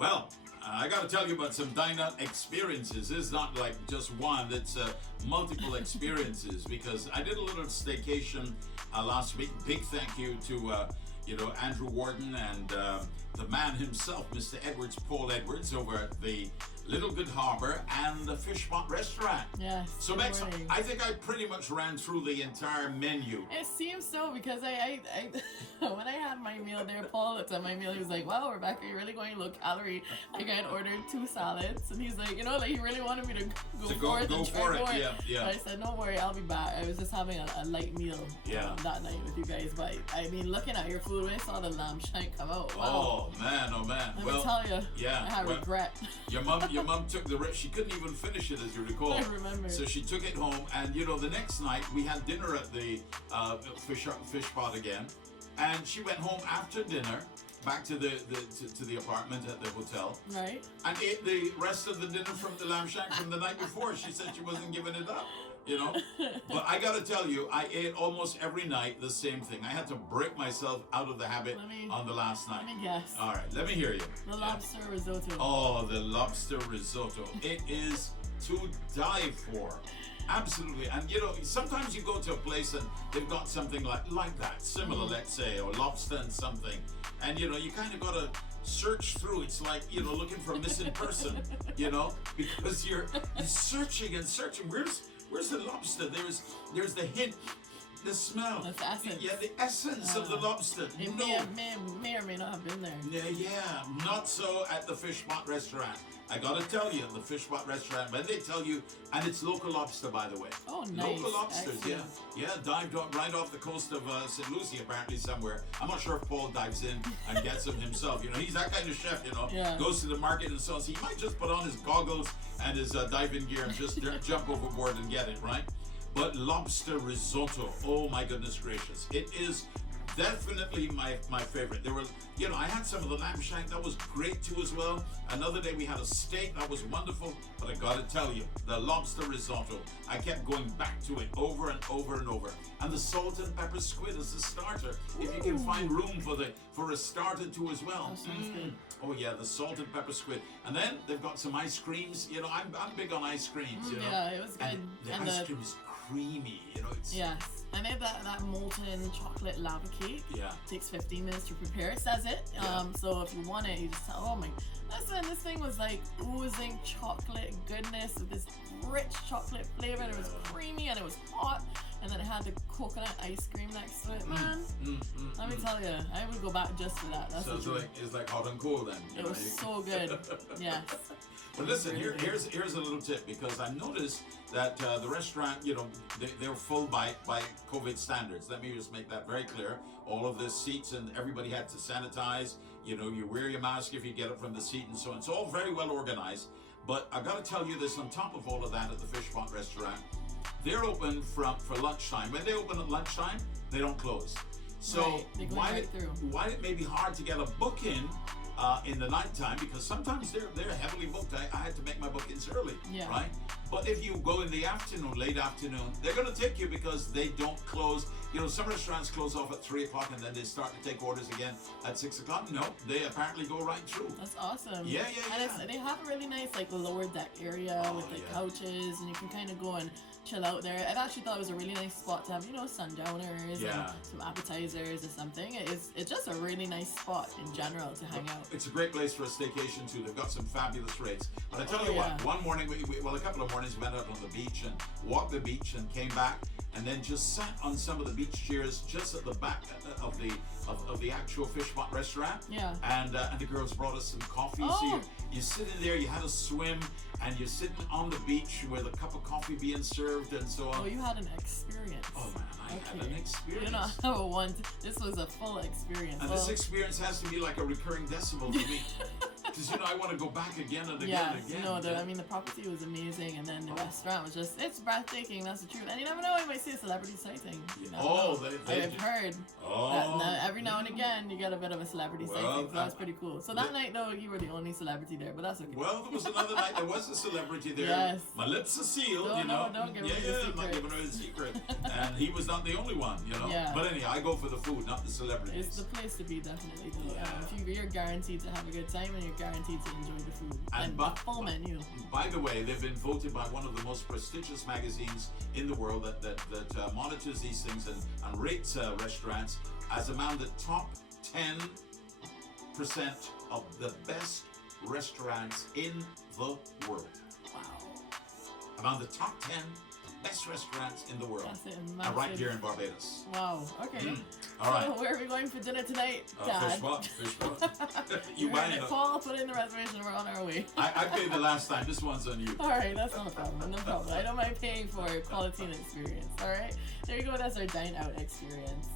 Well, I got to tell you about some dine-out experiences. It's not like just one; it's multiple experiences. Because I did a little staycation last week. Big thank you to Andrew Warden and the man himself, Mr. Edwards, Paul Edwards, over at the Little Good Harbor and the Fish Pot Restaurant. Yes. So Bex, I think I pretty much ran through the entire menu. It seems so, because I when I had my meal there, Paul looked at my meal. He was like, "Wow, Rebecca, you're really going low calorie." Like, I had ordered 2 salads, and he's like, he really wanted me to go for it. Yeah. But I said, "No worry, I'll be back." I was just having a light meal that night with you guys. But I mean, looking at your food, when I saw the lamb shank come out. Wow. Oh man. Let me tell you. Yeah. I have regret. Your mom took the rest. She couldn't even finish it, as you recall. I remember. So she took it home, and the next night we had dinner at the fish pot again, and she went home after dinner back to the apartment at the hotel, right, and ate the rest of the dinner from the lamb shank from the night before. She said she wasn't giving it up, But I gotta tell you, I ate almost every night the same thing. I had to break myself out of the habit on the last night. Let me guess. All right, let me hear you. The lobster risotto. Oh, the lobster risotto. It is to die for. Absolutely. And sometimes you go to a place and they've got something like that, similar, let's say, or lobster and something. And you kind of got to search through. It's like, looking for a missing person, because you're searching and searching. Where's the lobster? There's the hint. The smell. The essence. Yeah, the essence of the lobster. It may or may not have been there. Yeah, not so at the Fish Pot Restaurant. I gotta tell you, the Fish Pot Restaurant, when they tell you, and it's local lobster, by the way. Oh, nice. Local lobsters, yeah, dived right off the coast of St. Lucie, apparently somewhere. I'm not sure if Paul dives in and gets them himself. He's that kind of chef. Goes to the market and so on. So he might just put on his goggles and his diving gear and just jump overboard and get it, right? But lobster risotto, oh my goodness gracious. It is definitely my favorite. There was, I had some of the lamb shank, that was great too as well. Another day we had a steak, that was wonderful. But I gotta tell you, the lobster risotto, I kept going back to it over and over and over. And the salt and pepper squid as a starter. Ooh. If you can find room for a starter too as well. That sounds good. Oh yeah, the salt and pepper squid. And then they've got some ice creams. I'm big on ice creams, Yeah, it was good. And the ice cream is creamy, it's... Yes. I made that molten chocolate lava cake. Yeah. It takes 15 minutes to prepare. It says it. Yeah. So if you want it, you just tell, oh my. Listen, this thing was like oozing chocolate goodness with this rich chocolate flavor. And it was creamy and it was hot. And then it had the coconut ice cream next to it, man. Let me tell you, I would go back just for that. That's so it's like hot and cold then. It was so good. Yes. But listen, here's a little tip, because I noticed that the restaurant, they're full by COVID standards. Let me just make that very clear. All of the seats and everybody had to sanitize. You wear your mask if you get up from the seat and so on. It's all very well organized. But I got to tell you this, on top of all of that, at the Fish Pot Restaurant, they're open for lunchtime. When they open at lunchtime, they don't close. So while it may be hard to get a book in the nighttime, because sometimes they're heavily booked. I had to make my bookings early, right? But if you go in the afternoon, late afternoon, they're going to take you, because they don't close. Some restaurants close off at 3 o'clock and then they start to take orders again at 6 o'clock. No, they apparently go right through. That's awesome. Yeah. And they have a really nice lower deck area with the couches, and you can kind of go and chill out there. I've actually thought it was a really nice spot to have, sundowners and some appetizers or something. It's just a really nice spot in general to hang out. It's a great place for a staycation too. They've got some fabulous rates. But I tell you what, one morning, a couple of mornings we went out on the beach and walked the beach and came back, and then just sat on some of the beach chairs just at the back of the actual Fish Pot Restaurant. Yeah. And the girls brought us some coffee. Oh. So you're sitting there, you had a swim, and you're sitting on the beach with a cup of coffee being served and so on. Oh, you had an experience. Oh man, I had an experience. You don't have a one. This was a full experience. And this experience has to be like a recurring decimal for me. Because I want to go back again and again and again. The property was amazing, and then the restaurant was it's breathtaking. That's the truth. And you never know, you might see a celebrity sighting. I've heard that every now and again you get a bit of a celebrity sighting. So that's pretty cool. So that night though, you were the only celebrity there, but that's okay. Well, there was another night. There was a celebrity there. Yes. My lips are sealed. Don't give away the secret. I'm not giving away the secret. And he was not the only one. Yeah. But anyhow, I go for the food, not the celebrities. It's the place to be, definitely. Though. If you're guaranteed to have a good time and you're guaranteed to enjoy the food And and full menu. By the way, they've been voted by one of the most prestigious magazines in the world that monitors these things and rates restaurants as among the top 10% of the best restaurants in the world. Wow. Among the top 10 best restaurants in the world. That's it. And right here in Barbados. Wow. Okay. All right. So where are we going for dinner tonight, Dad? Fish pot. You buying it? Paul, put in the reservation. We're on our way. I paid the last time. This one's on you. All right, that's not a problem. No problem. I don't mind paying for quality and experience. All right. There you go. That's our dine out experience.